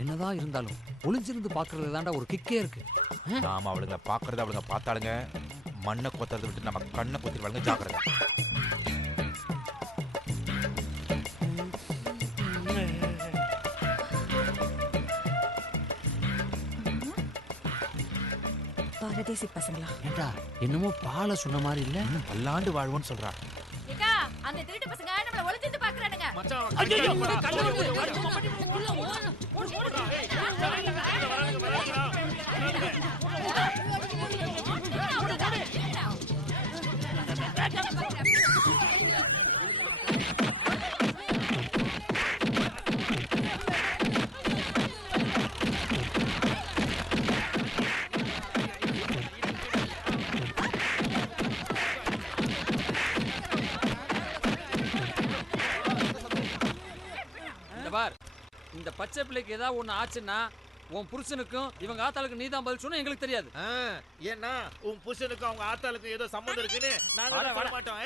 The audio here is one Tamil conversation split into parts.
என்னதான் இருந்தாலும் ஒளிஞ்சிருந்து பாக்குறது தாண்டா ஒரு கிக்கே இருக்கு. நாம அவளுங்க பாக்குறத அவளுங்க பார்த்தாளுங்க மண்ணை கொத்துறதை விட்டு நம்ம கண்ணை கொத்திடுவாளுங்க. ஜாக்கிரதை. பாரதேசி பசங்களா? ஏண்டா என்னமோ பாலை சொன்ன மாதிரி இல்ல, பல்லாண்டு வாழ்வோன்னு சொல்றா. ஏக்கா, அந்த திருட்டு பசங்க நம்மள ஒளிஞ்சிருந்து பாக்குறானுங்க. மச்சான் ஐயோ இந்த பச்சை பிள்ளைக்கு ஏதாவது ஒண்ணு ஆச்சுன்னா உன் புருஷனுக்கும் இவங்க ஆத்தாளுக்கு நீதான் பதில் சொன்னா எங்களுக்கு தெரியாது. ஏன்னா உன் புருஷனுக்கும் அவங்க ஆத்தாளுக்கும் ஏதோ சம்பந்தம் இருக்குன்னு நாங்க சொல்ல மாட்டோம்.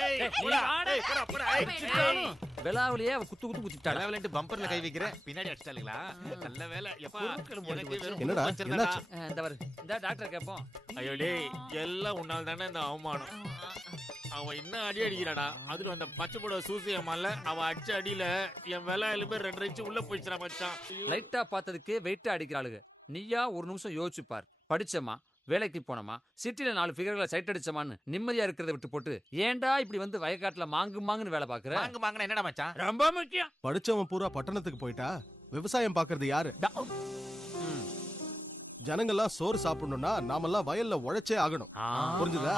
வெளாவிலேயே அவ குத்து குத்து குத்திட்டாளா? விளையாண்டு பம்பர்ல கை வைக்கிற பின்னாடி அடிச்சிட்டாளுங்களா? நல்ல வேலை. என்னடா என்னாச்சு? இந்த வரு இந்த டாக்டர் கேப்போம். ஐயோ டேய், எல்லாம் உன்னால தானே இந்த அவமானம். அவன் என்ன அடி அடிக்கிறாடா, அதுல அந்த பச்சை போட சூசியம்மால அவன் அடிச்ச அடியில என் வெள்ளை எலும்பு 2 இன்ச்சு உள்ள போயிடுச்சுடா மச்சான். லைட்டா பார்த்ததுக்கு வெயிட்டா அடிக்கிறாளுங்க. நீயா ஒரு நிமிஷம் யோசிச்சு பார். படிச்சமா, வேலைக்கு போனோமா, சிட்டில 4 ஃபிகர்களை சைட் அடிச்சமான்னு நிம்மதியா இருக்கிறத விட்டு போட்டு ஏன்டா இப்படி வந்து வயக்காட்டுல மாங்குன்னு வேலை பாக்குற? மாங்குனா என்னடா மச்சான்? ரொம்ப முக்கியம். படிச்சவன் பூரா பட்டணத்துக்கு போயிட்டா விவசாயம் பாக்குறது யாரு? ஜனங்கள்லாம் சோறு சாப்பிடணும்னா நாமெல்லாம் வயல்ல உழைச்சே ஆகணும். புரிஞ்சுதா?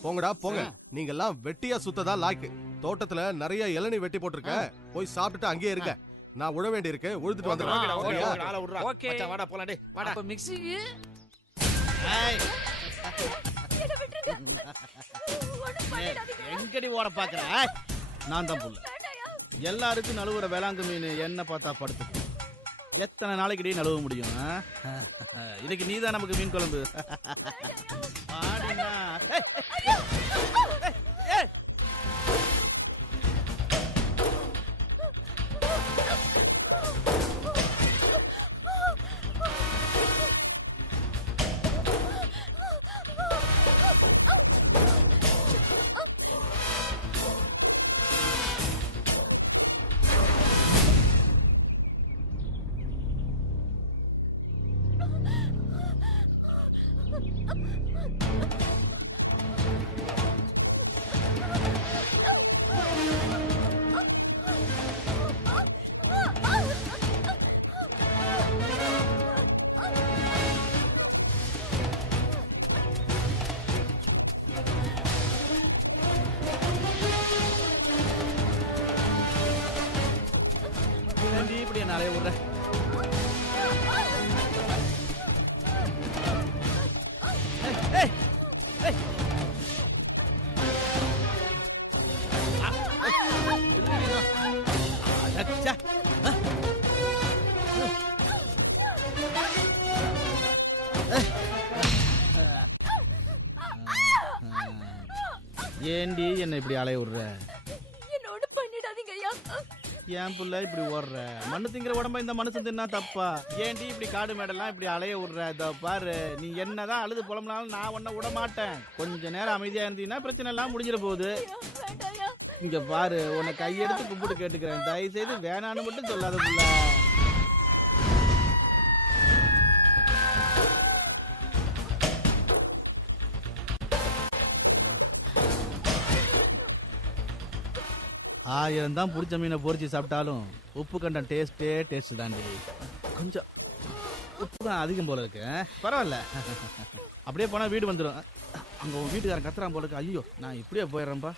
போங்கடா போங்க. நீங்க எல்லாம் வெட்டியா சுத்ததா லாய்க்கு. தோட்டத்துல நிறைய இளநீ வெட்டி போட்டிருக்க, போய் சாப்பிட்டுட்டு அங்கேயே இருக்க. நான் உழ வேண்டி இருக்கு, உழுதுட்டு வந்துடுறேன். ஓகே வாடா போலாம் டேய் வாடா. அப்ப மிக்ஸிக்கு எங்கடி ஓட பாக்குற? நான் தான் புள்ள. எல்லாருக்கும் நழுவுற வேளாங்கு மீன் என்ன பார்த்தா படுத்து எத்தனை நாளைக்கு நழுவ முடியும்? இன்னைக்கு நீதான் நமக்கு மீன் குழம்பு. இப்படி நாளைய விடுற ஏண்டி என்ன இப்படி அலைய விடுற? என்னோட பண்ணிடாதீங்க ஐயா. ஏன் புள்ள இப்படி ஓடுற? மண்ணு திங்கிற உடம்ப இந்த மனுஷன் தின்னா தப்பா? ஏண்டி இப்படி காடு மேடெல்லாம் இப்படி அலைய விடுற? இத பாரு, நீ என்னதான் அழுது புலம்புனாலும் நான் உன்னை விட மாட்டேன். கொஞ்ச நேரம் அமைதியா இருந்தீங்கன்னா பிரச்சனை எல்லாம் முடிஞ்சிட போகுது. இங்க பாரு, உன்னை கையெடுத்து கும்பிட்டு கேட்டுக்கிறேன், தயவு செய்து வேணான்னு மட்டும் சொல்லாத புள்ள. ஆயிரம் தான் பிடிச்ச மீனை பொறிச்சு சாப்பிட்டாலும் உப்பு கண்டம் டேஸ்டே டேஸ்ட் தாண்டி. கொஞ்சம் உப்பு தான் அதிகம் போல இருக்கு. பரவாயில்ல, அப்படியே போனா வீடு வந்துடும். அங்க உன் வீட்டுக்காரன் கத்துறான் போல இருக்கு. ஐயோ, நான் இப்படியே போயிடுறேன்ப்பா.